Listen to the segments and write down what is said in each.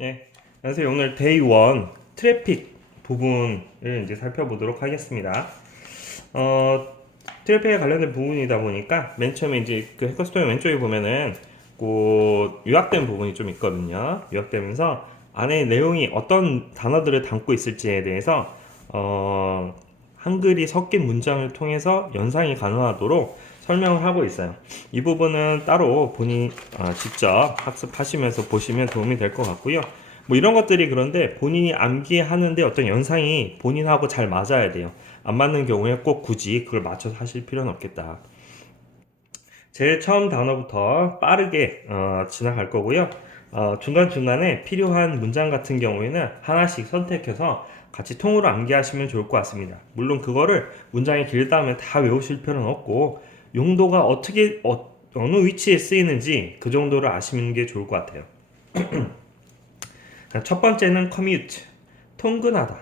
예, 안녕하세요. 오늘 데이 1 트래픽 부분을 이제 살펴보도록 하겠습니다. 어, 트래픽에 관련된 부분이다 보니까 맨 처음에 이제 그 해커스토어 왼쪽에 보면은 그 요약된 부분이 좀 있거든요. 요약되면서 안에 내용이 어떤 단어들을 담고 있을지에 대해서 어, 한글이 섞인 문장을 통해서 연상이 가능하도록 설명을 하고 있어요. 이 부분은 따로 본인 어, 직접 학습하시면서 보시면 도움이 될 것 같고요. 뭐 이런 것들이 그런데 본인이 암기하는데 어떤 연상이 본인하고 잘 맞아야 돼요. 안 맞는 경우에 꼭 굳이 그걸 맞춰서 하실 필요는 없겠다. 제일 처음 단어부터 빠르게 어, 지나갈 거고요. 어, 중간중간에 필요한 문장 같은 경우에는 하나씩 선택해서 같이 통으로 암기하시면 좋을 것 같습니다. 물론 그거를 문장이 길다 하면 다 외우실 필요는 없고 용도가 어떻게 어, 느 위치에 쓰이는지 그 정도를 아시는 게 좋을 것 같아요. 첫 번째는 commute, 통근하다.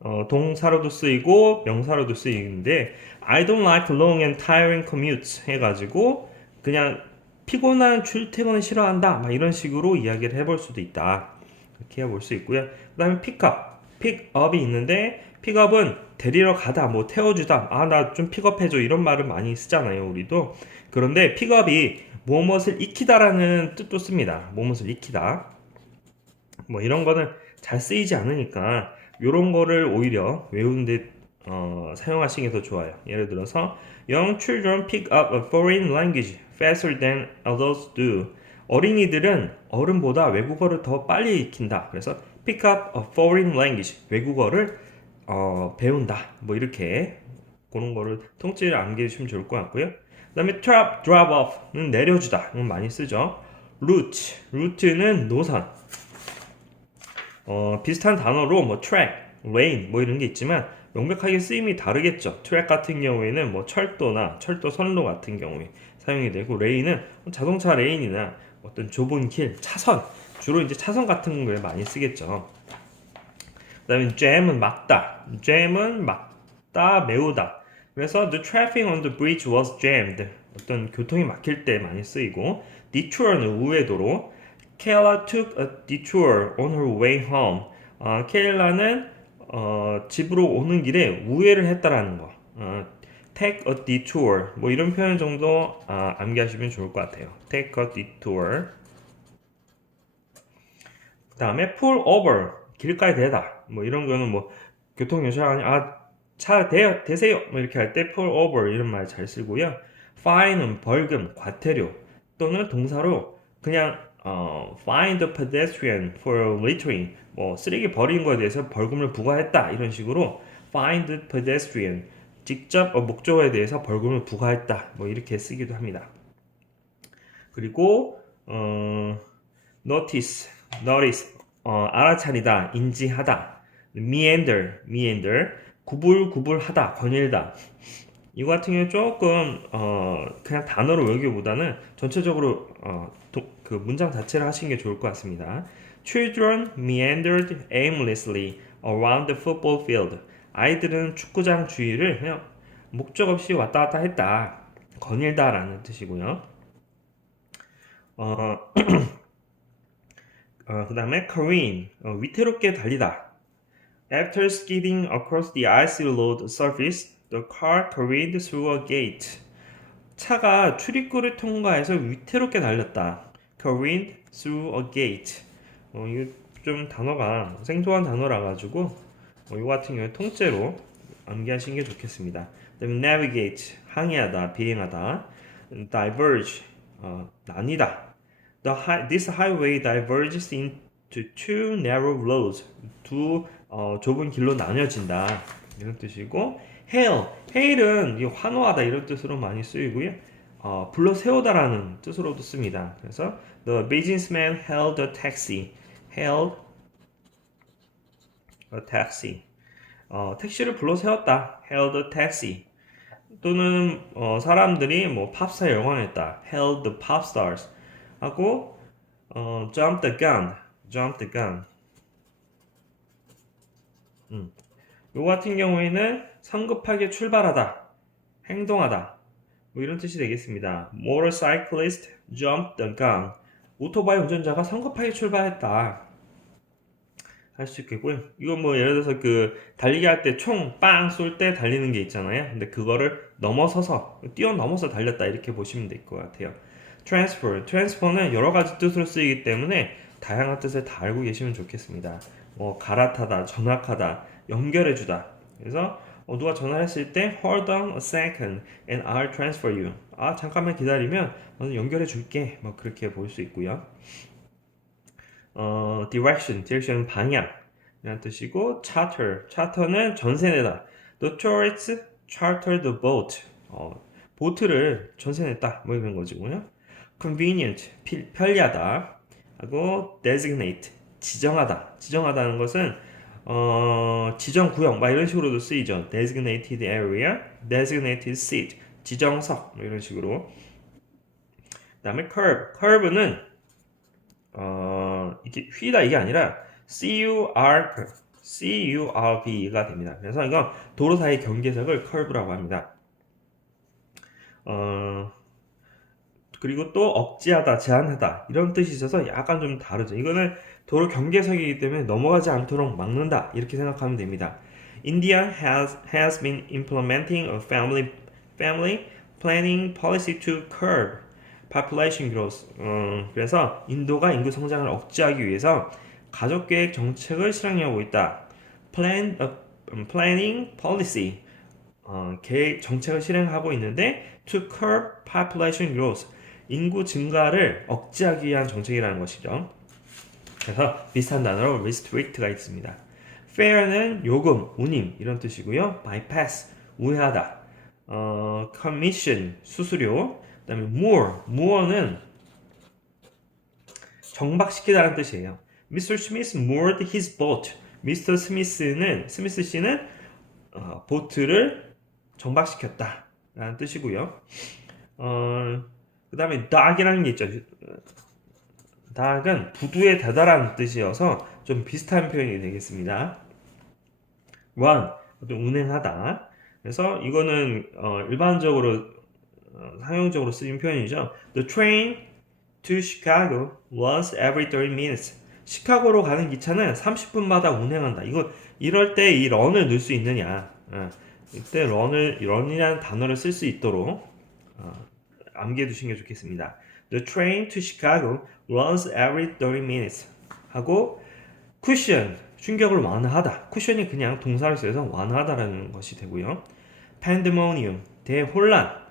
어, 동사로도 쓰이고 명사로도 쓰이는데 I don't like long and tiring commutes 해가지고 그냥 피곤한 출퇴근을 싫어한다. 막 이런 식으로 이야기를 해볼 수도 있다. 이렇게 해볼 수 있고요. 그 다음에 픽업 픽업이 있는데 픽업은 데리러 가다 뭐 태워주다 아 나 좀 픽업해줘 이런 말을 많이 쓰잖아요 우리도 그런데 픽업이 무엇을 익히다라는 뜻도 씁니다 무엇을 익히다 뭐 이런 거는 잘 쓰이지 않으니까 이런 거를 오히려 외우는 데 어, 사용하시는 게 더 좋아요. 예를 들어서 Young children pick up a foreign language faster than adults do. 어린이들은 어른보다 외국어를 더 빨리 익힌다. 그래서 pick up a foreign language 외국어를 어, 배운다. 뭐 이렇게 그런 거를 통째로 암기해주시면 좋을 것 같고요. 그 다음에 drop, drop off는 내려주다. 이건 많이 쓰죠. route, route는 노선. 어, 비슷한 단어로 뭐 track, lane 뭐 이런 게 있지만 명백하게 쓰임이 다르겠죠. 트랙 같은 경우에는 뭐 철도나 철도 선로 같은 경우에 사용이 되고 레인은 자동차 레인이나 어떤 좁은 길, 차선 주로 이제 차선 같은 거에 많이 쓰겠죠. 그다음에 jam은 막다, jam은 막다, 메우다. 그래서 the traffic on the bridge was jammed. 어떤 교통이 막힐 때 많이 쓰이고 detour는 우회도로. Kayla took a detour on her way home. 어, 케일라는 어, 집으로 오는 길에 우회를 했다라는 거. 어, take a detour. 뭐 이런 표현 정도 아, 암기하시면 좋을 것 같아요. take a detour. 그 다음에 pull over. 길가에 대다. 뭐 이런 거는 뭐 교통요शा가 아, 차 대, 대세요. 뭐 이렇게 할 때 pull over 이런 말 잘 쓰고요. fine은 벌금, 과태료 또는 동사로 그냥 어, fine the pedestrian for littering. 뭐 쓰레기 버린 거에 대해서 벌금을 부과했다 이런 식으로 fine the pedestrian 직접 어, 목적어에 대해서 벌금을 부과했다 뭐 이렇게 쓰기도 합니다. 그리고 어, notice, notice 어, 알아차리다, 인지하다, meander, meander 구불구불하다, 거닐다. 이거 같은 경우 조금 어, 그냥 단어로 외우기보다는 전체적으로 어, 도, 그 문장 자체를 하시는 게 좋을 것 같습니다. Children meandered aimlessly around the football field. 아이들은 축구장 주위를 그냥 목적 없이 왔다 갔다 했다. 거닐다라는 뜻이고요. 어, 어, 그 다음에 careen, 어, 위태롭게 달리다. After skidding across the icy road surface, the car careened through a gate. 차가 출입구를 통과해서 위태롭게 달렸다. careened through a gate. 어, 이거 좀 단어가 생소한 단어라 가지고 어, 이거 같은 경우에 통째로 암기하시는 게 좋겠습니다. 그다음에 navigate 항해하다, 비행하다, diverge 어, 나뉘다. The high, this highway diverges into two narrow roads. 두 어, 좁은 길로 나뉘어진다 이런 뜻이고 hail, hail은 이 환호하다 이런 뜻으로 많이 쓰이고요. 어, 불러 세우다라는 뜻으로도 씁니다. 그래서 the businessman hailed a taxi. hailed a taxi. 어, 택시를 불러 세웠다. hailed a taxi. 또는 어, 사람들이 뭐 팝스타에 영원했다. hailed the pop stars. 하고 어, jump the gun. jump the gun. 음. 요 같은 경우에는 성급하게 출발하다. 행동하다. 뭐 이런 뜻이 되겠습니다. Motorcyclist jumped the gun. 오토바이 운전자가 성급하게 출발했다. 할 수 있겠고요. 이건 뭐 예를 들어서 그 달리기 할 때 총 빵 쏠 때 달리는 게 있잖아요. 근데 그거를 넘어서서 뛰어넘어서 달렸다 이렇게 보시면 될 것 같아요. transfer, transfer는 여러 가지 뜻으로 쓰이기 때문에 다양한 뜻을 다 알고 계시면 좋겠습니다. 뭐 갈아타다, 전학하다, 연결해주다. 그래서 어, 누가 전화를 했을 때 hold on a second and I'll transfer you. 아 잠깐만 기다리면 연결해 줄게. 뭐 그렇게 볼 수 있고요. 어, direction, direction은 방향 이란 뜻이고 charter, charter는 전세 내다. The tourists chartered the boat. 어, 보트를 전세 냈다. 뭐 이런 거지고요. convenient, 필, 편리하다. 하고 designate, 지정하다. 지정하다는 것은 어, 지정 구역 막 이런 식으로도 쓰이죠. designated area, designated seat, 지정석 뭐 이런 식으로. 그다음에 curve, curve는 어, 이게 휘다 이게 아니라 C-U-R, C-U-R-V가 됩니다. 그래서 이건 도로 사이 경계석을 curve라고 합니다. 어, 그리고 또 억제하다, 제한하다 이런 뜻이 있어서 약간 좀 다르죠. 이거는 도로 경계석이기 때문에 넘어가지 않도록 막는다 이렇게 생각하면 됩니다. India has has been implementing a family family planning policy to curb population growth. 음, 그래서 인도가 인구 성장을 억제하기 위해서 가족 계획 정책을 실행하고 있다. Plan a um, planning policy 어, 계획 정책을 실행하고 있는데 to curb population growth 인구 증가를 억제하기 위한 정책이라는 것이죠. 그래서 비슷한 단어로 restrict가 있습니다. fair는 요금, 운임 이런 뜻이고요. bypass 우회하다. 어, commission 수수료. 그다음에 moor, moor는 정박시키다라는 뜻이에요. Mr. Smith moored his boat. 미스터 스미스는 스미스 씨는 어, 보트를 정박시켰다라는 뜻이고요. 어, 그다음에 dog이라는 게 있죠. Dog은 부두에 다다라는 뜻이어서 좀 비슷한 표현이 되겠습니다. run, 좀 운행하다. 그래서 이거는 어, 일반적으로 어, 상용적으로 쓰인 표현이죠. The train to Chicago runs every 30 minutes. 시카고로 가는 기차는 30분마다 운행한다. 이거 이럴 때이 run을 넣을 수 있느냐? 어, 이때 run을 run이라는 단어를 쓸 수 있도록 어, 암기해 두시는 게 좋겠습니다. The train to Chicago runs every 30 minutes. 하고 cushion 충격을 완화하다. 쿠션이 그냥 동사를 써서 완화하다라는 것이 되고요. pandemonium 대혼란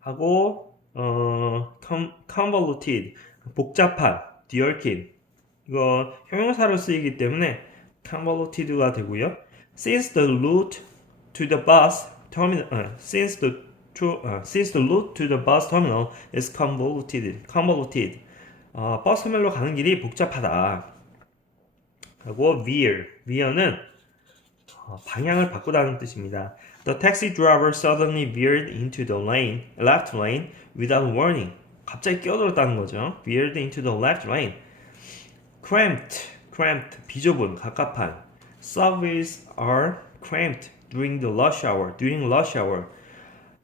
하고 어 convoluted 복잡한 디얼킨 이거 형용사로 쓰이기 때문에 convoluted가 되고요. since the route to the bus terminal 어, since the to, 어, since the route to the bus terminal is convoluted convoluted 어, 버스 터미널로 가는 길이 복잡하다. 하고 veer veer는 어, 방향을 바꾸다는 뜻입니다. The taxi driver suddenly veered into the lane, left lane without warning. 갑자기 끼어들었다는 거죠. veered into the left lane. cramped, cramped, 비좁은, 갑갑한. Subways are cramped during the rush hour, during rush hour.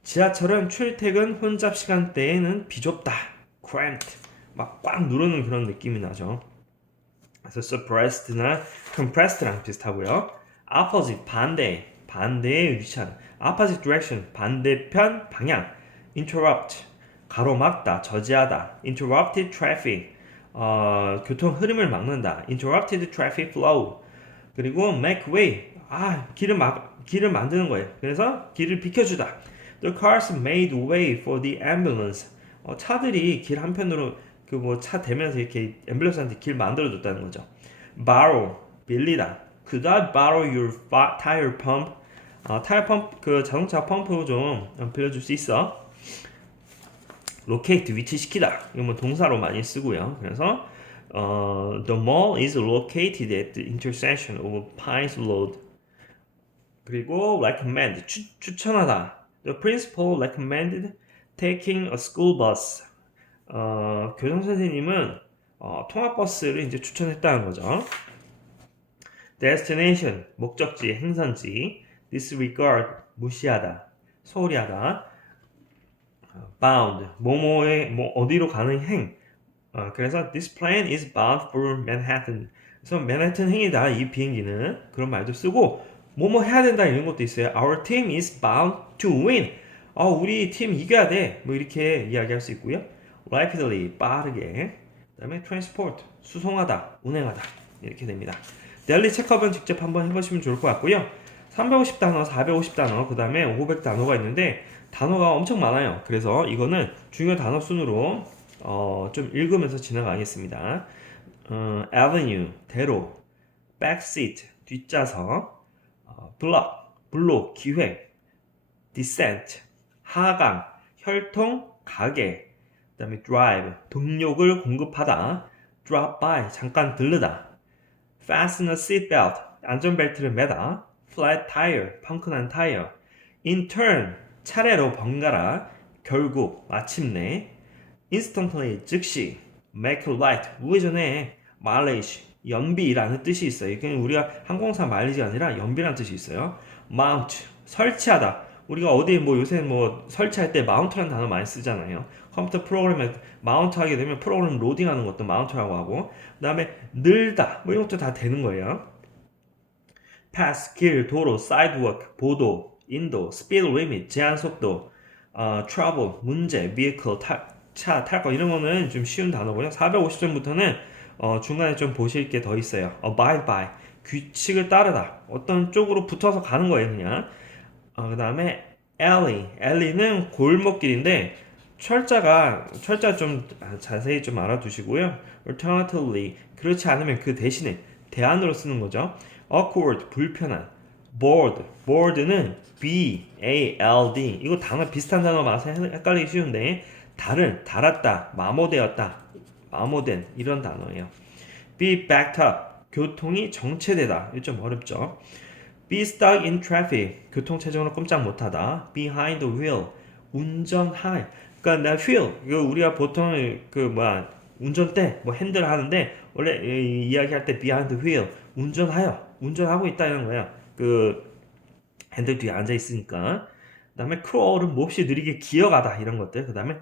지하철은 출퇴근 혼잡 시간대에는 비좁다. cramped, 막 꽉 누르는 그런 느낌이 나죠. 그래서 suppressed나 compressed랑 비슷하고요. opposite 반대 반대에 위치한 opposite direction 반대편 방향 interrupt 가로막다 저지하다 interrupted traffic 어, 교통 흐름을 막는다 interrupted traffic flow 그리고 make way 아 길을 막 길을 만드는 거예요. 그래서 길을 비켜주다. The cars made way for the ambulance. 어, 차들이 길 한편으로 그 뭐 차 대면서 이렇게 앰뷸런스한테 길 만들어줬다는 거죠. Borrow 빌리다. Could I borrow your tire pump? 어, 타이어 펌프 그 자동차 펌프 좀 빌려줄 수 있어? locate 위치시키다. 이거 뭐 동사로 많이 쓰고요. 그래서 어, the mall is located at the intersection of Pines Road. 그리고 recommend 추, 추천하다. The principal recommended taking a school bus. 어, 교장 선생님은 어, 통학버스를 이제 추천했다는 거죠. destination 목적지 행선지 disregard 무시하다 소홀히 하다 어, bound 뭐뭐에 뭐 어디로 가는 행 어, 그래서 this plane is bound for Manhattan 그래서 맨해튼 행이다 이 비행기는 그런 말도 쓰고 뭐뭐 해야 된다 이런 것도 있어요. Our team is bound to win. 아 우리 팀 이겨야 돼. 뭐 이렇게 이야기할 수 있고요. Rapidly 빠르게. 그다음에 transport 수송하다, 운행하다 이렇게 됩니다. 델리 체크업은 직접 한번 해보시면 좋을 것 같고요. 350단어, 450단어, 그 다음에 500단어가 있는데 단어가 엄청 많아요. 그래서 이거는 중요 단어 순으로 어, 좀 읽으면서 지나가겠습니다. 어, avenue, 대로, backseat, 뒷좌석, 어, block, 블록, 기획, descent, 하강, 혈통, 가게, 그 다음에 drive, 동력을 공급하다, drop by, 잠깐 들르다, fasten a seatbelt, 안전벨트를 매다, flat tire, 펑크난 타이어, in turn, 차례로 번갈아, 결국, 마침내, instantly, 즉시, make a right, 우회전에, mileage, 연비라는 뜻이 있어요. 이게 우리가 항공사 마일리지가 아니라 연비라는 뜻이 있어요. mount, 설치하다. 우리가 어디 뭐 요새 뭐 설치할 때 mount라는 단어 많이 쓰잖아요. 컴퓨터 프로그램에 마운트 하게 되면 프로그램 로딩하는 것도 마운트라고 하고 그다음에 늘다 뭐 이런 것도 다 되는 거예요. pass 길 도로 sidewalk 보도 인도 speed limit 제한 속도 어, trouble 문제 vehicle 차탈 거 이런 거는 좀 쉬운 단어고요. 450점부터는 어, 중간에 좀 보실 게 더 있어요. abide by. 규칙을 따르다. 어떤 쪽으로 붙어서 가는 거예요 그냥. 어, 그 다음에 alley. alley는 골목길인데 철자가 철자 좀 자세히 좀 알아두시고요. alternatively. 그렇지 않으면 그 대신에 대안으로 쓰는 거죠. awkward. 불편한. bored. bored는 b a l d. 이거 단어 비슷한 단어 많아서 헷갈리기 쉬운데 다른 달았다 마모되었다 마모된 이런 단어예요. be backed up. 교통이 정체되다. 이거 좀 어렵죠. be stuck in traffic. 교통 체증으로 꼼짝 못하다. Behind the wheel. 운전할. 그러니까 나 wheel. 이거 우리가 보통 그 뭐야 운전대 뭐 핸들 하는데 원래 이, 이야기할 때 behind the wheel. 운전하여. 운전하고 있다 이런 거야 그 핸들 뒤에 앉아 있으니까. 그다음에 crawl은 몹시 느리게 기어가다. 이런 것들. 그다음에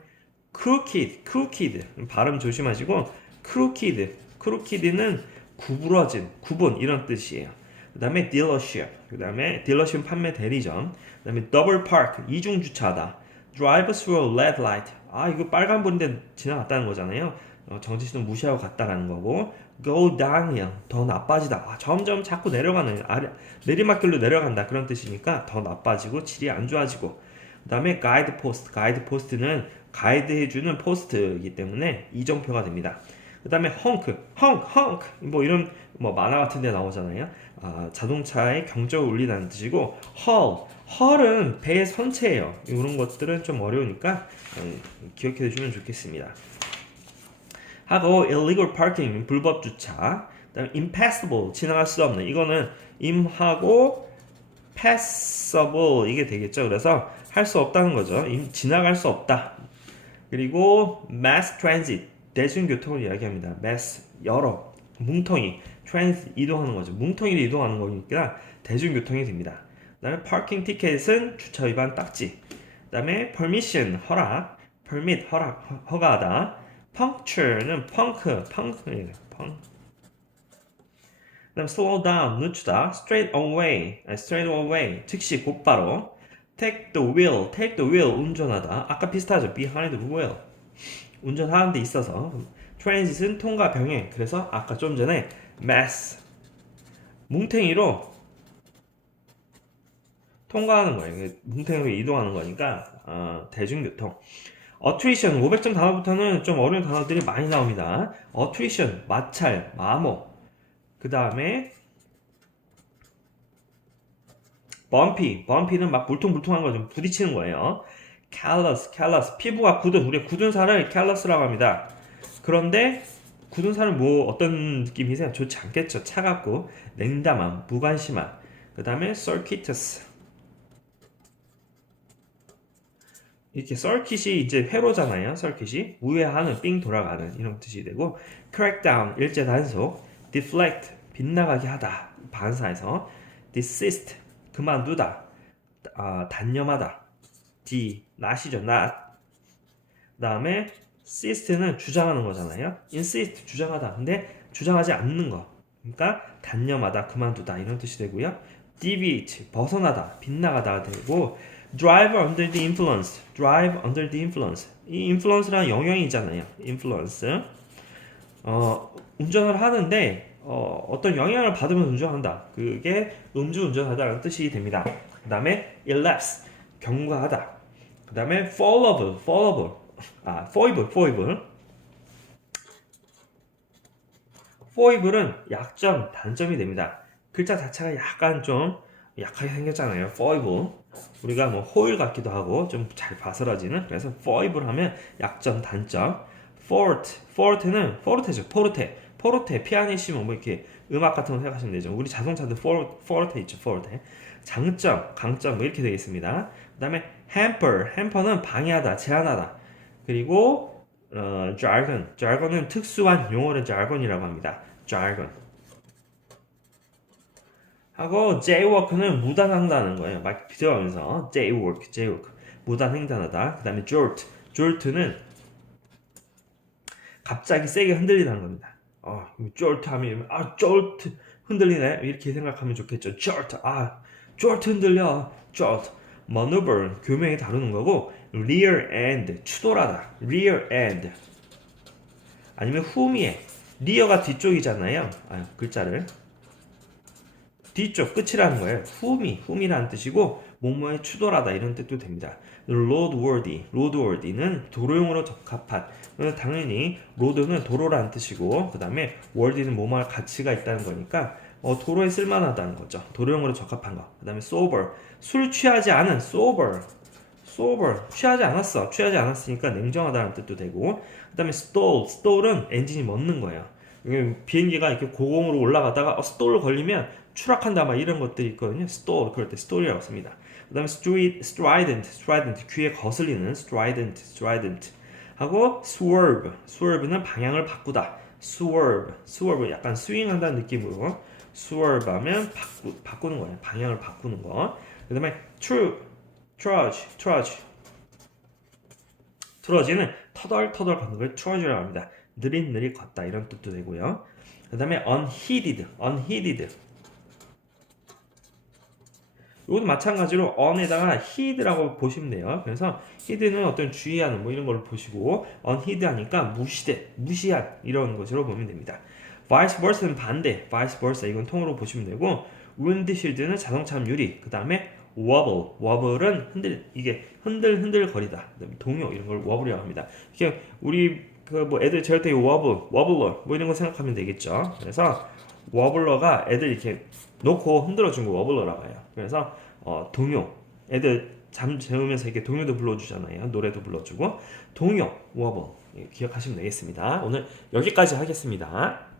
crooked crooked. 발음 조심하시고 crooked. crooked는 구부러진 구분 이런 뜻이에요. 그 다음에 dealership. 그 다음에 dealership 판매 대리점. 그 다음에 double park 이중 주차하다. drive through red light. 아, 이거 빨간 불인데 지나갔다는 거잖아요. 어, 정지 신호 무시하고 갔다라는 거고. go downhill 더 나빠지다. 아, 점점 자꾸 내려가는 아래 내리막길로 내려간다. 그런 뜻이니까 더 나빠지고 질이 안 좋아지고. 그 다음에 가이드 포스트 가이드 포스트는 가이드 해주는 포스트이기 때문에 이정표가 됩니다. 그 다음에 헝크 헝 헝크 뭐 이런 뭐 만화 같은 데 나오잖아요. 아, 자동차의 경적을 울리다는 뜻이고 헐 헐은 배의 선체예요. 이런 것들은 좀 어려우니까 음, 기억해 두시면 좋겠습니다. 하고 illegal parking 불법 주차. 그다음 impassable 지나갈 수 없는 이거는 im하고 passable 이게 되겠죠. 그래서 할 수 없다는 거죠. 임, 지나갈 수 없다. 그리고 mass transit 대중교통을 이야기합니다. mass 여러 뭉텅이 transit 이동하는 거죠. 뭉텅이를 이동하는 거니까 대중교통이 됩니다. 그다음에 parking ticket은 주차 위반 딱지. 그다음에 permission 허락, permit 허락 허, 허가하다. puncture는 punk, punk, punk. 그다음 slow down 늦추다, straight away, straight away 즉시 곧바로. Take the wheel, take the wheel 운전하다. 아까 비슷하죠. behind the wheel 운전하는 데 있어서. transit은 통과 병행. 그래서 아까 좀 전에 mass 뭉탱이로 통과하는 거예요. 뭉탱이로 이동하는 거니까 어, 대중교통. 어트리션 500점 단어부터는 좀 어려운 단어들이 많이 나옵니다. 어트리션 마찰, 마모. 그 다음에 범피, 범피는 막 물통물통한 거 좀 부딪히는 거예요. 캘러스, 캘러스, 피부가 굳은 우리 굳은 살을 캘러스라고 합니다. 그런데 굳은 살은 뭐 어떤 느낌이세요? 좋지 않겠죠. 차갑고 냉담함, 무관심함. 그 다음에 circuitous 이렇게 서킷이 이제 회로잖아요. 서킷이 우회하는 삥 돌아가는 이런 뜻이 되고 crackdown 일제 단속, deflect 빗나가게 하다 반사에서 desist 그만두다 아, 단념하다 d 낫이죠 낫 그다음에 sist는 주장하는 거잖아요. insist 주장하다 근데 주장하지 않는 거 그러니까 단념하다, 그만두다 이런 뜻이 되고요. deviate 벗어나다, 빗나가다가 되고 drive under the influence, drive under the influence. 이 influence란 영향이잖아요. influence. 어, 운전을 하는데 어, 어떤 영향을 받으면 운전한다. 그게 음주 운전하다라는 뜻이 됩니다. 그 다음에 elapse 경과하다. 그 다음에 fallible, fallible. 아, foible, foible. foible은 약점, 단점이 됩니다. 글자 자체가 약간 좀 약하게 생겼잖아요. foible. 우리가 뭐 호일 같기도 하고 좀 잘 바스러지는 그래서 foible 하면 약점, 단점. forte, forte는 forte죠. 포르테. 포르테, 피아니시모 뭐 이렇게 음악 같은 거 생각하시면 되죠. 우리 자동차도 for, forte 있죠. forte. 장점, 강점 뭐 이렇게 되겠습니다. 그 다음에 hamper, hamper는 방해하다, 제한하다. 그리고 어, jargon, jargon은 특수한 용어를 jargon이라고 합니다. jargon. 하고 jaywalk는 무단횡단하는 거예요. 막 비교하면서 jaywalk, jaywalk, 무단횡단하다. 그 다음에 jolt, jolt는 갑자기 세게 흔들리는 겁니다. 어, jolt 하면 아 jolt 흔들리네 이렇게 생각하면 좋겠죠. jolt, 아 jolt 흔들려, jolt. maneuver 교명이 다루는 거고 rear end 추돌하다, rear end. 아니면 후미에 리어가 뒤쪽이잖아요. 아, 글자를 뒤쪽 끝이라는 거예요. 후미, 후미라는 뜻이고 뭐뭐에 추돌하다 이런 뜻도 됩니다. roadworthy, roadworthy는 도로용으로 적합한. 그래서 당연히 road는 도로라는 뜻이고 그 다음에 worthy는 뭐뭐할 가치가 있다는 거니까 어, 도로에 쓸만하다는 거죠. 도로용으로 적합한 거. 그 다음에 sober, 술 취하지 않은 sober, sober 취하지 않았어. 취하지 않았으니까 냉정하다는 뜻도 되고 그 다음에 stall, stall은 엔진이 멎는 거예요. 비행기가 이렇게 고공으로 올라가다가 어, 스톨 걸리면 추락한다 막 이런 것들이 있거든요. 스톨 그럴 때 스톨이라고 씁니다. 그다음에 stri- strident, strident 귀에 거슬리는 strident, strident 하고 swerve, swerve는 방향을 바꾸다. swerve, swerve 약간 스윙한다는 느낌으로 swerve 하면 바꾸, 바꾸는 거예요. 방향을 바꾸는 거. 그다음에 true, trudge, trudge 트러지는 터덜터덜 걷는 걸 트러지라고 합니다. 느릿느릿 걷다 이런 뜻도 되고요. 그 다음에 unheeded, unheeded. 이것도 마찬가지로 on에다가 heed라고 보시면 돼요. 그래서 heed는 어떤 주의하는 뭐 이런 걸 보시고 unheed 하니까 무시돼, 무시한 이런 것으로 보면 됩니다. vice versa는 반대, vice versa 이건 통으로 보시면 되고 windshield는 자동차 유리, 그 다음에 wobble, wobble은 흔들 이게 흔들 흔들 거리다. 동요 이런 걸 wobble이라고 합니다. 이게 우리 그 뭐 애들 재울 때 wobble, wobbler 뭐 이런 거 생각하면 되겠죠. 그래서 wobbler가 애들 이렇게 놓고 흔들어 준거 wobbler라고 해요. 그래서 어, 동요 애들 잠 재우면서 이렇게 동요도 불러주잖아요. 노래도 불러주고 동요 wobble 예, 기억하시면 되겠습니다. 오늘 여기까지 하겠습니다.